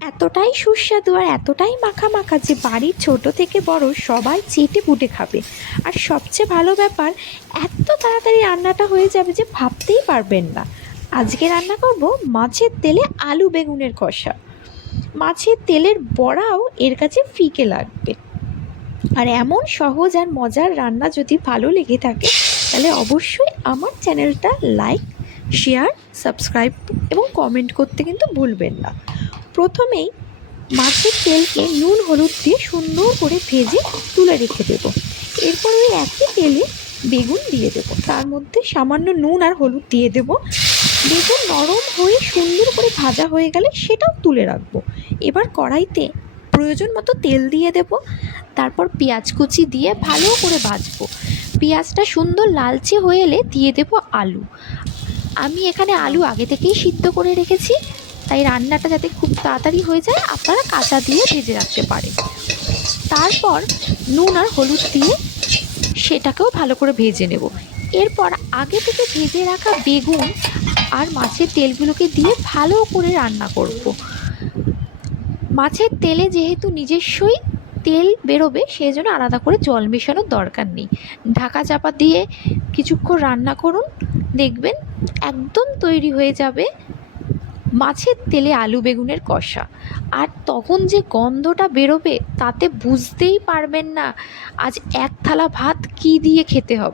এতটাই সুস্বাদু আর এতটাই মাখা মাখা যে বাড়ির ছোট থেকে বড় সবাই চেটে পুটে খাবে। আর সবচেয়ে ভালো ব্যাপার, এত তাড়াতাড়ি রান্নাটা হয়ে যাবে যে ভাবতেই পারবেন না। আজকে রান্না করব মাছের তেলে আলু বেগুনের কষা। মাছের তেলের বড়াও এর কাছে ফিকে লাগবে। আর এমন সহজ আর মজার রান্না যদি ভালো লেগে থাকে তাহলে অবশ্যই আমার চ্যানেলটা লাইক, শেয়ার, সাবস্ক্রাইব এবং কমেন্ট করতে কিন্তু ভুলবেন না। প্রথমেই মাছের তেলকে নুন হলুদ দিয়ে সুন্দর করে ভেজে তুলে রেখে দেব। এরপর ওই একই তেলে বেগুন দিয়ে দেব, তার মধ্যে সামান্য নুন আর হলুদ দিয়ে দেব। বেগুন নরম হয়ে সুন্দর করে ভাজা হয়ে গেলে সেটাও তুলে রাখবো। এবার কড়াইতে প্রয়োজন মতো তেল দিয়ে দেব, তারপর পেঁয়াজ কুচি দিয়ে ভালো করে ভাজবো। পেঁয়াজটা সুন্দর লালচে হয়ে এলে দিয়ে দেব আলু। আমি এখানে আলু আগে থেকেই সিদ্ধ করে রেখেছি, তাই রান্নাটা যাতে খুব তাড়াতাড়ি হয়ে যায় আপনারা কাঁচা দিয়ে ভেজে রাখতে পারেন। তারপর নুন আর হলুদ দিয়ে সেটাকেও ভালো করে ভেজে নেব। এরপর আগে থেকে ভেজে রাখা বেগুন আর মাছের তেলগুলোকে দিয়ে ভালো করে রান্না করব। মাছের তেলে যেহেতু নিজস্বই তেল বেরোবে সেই জন্য আলাদা করে জল মেশানোর দরকার নেই। ঢাকা চাপা দিয়ে কিছুক্ষণ রান্না করুন, দেখবেন একদম তৈরি হয়ে যাবে মাছের তেলে আলু বেগুনের কষা। আর তখন যে গন্ধটা বেরোবে তাতে বুঝতেই পারবেন না আজ এক থালা ভাত কী দিয়ে খেতে হবে।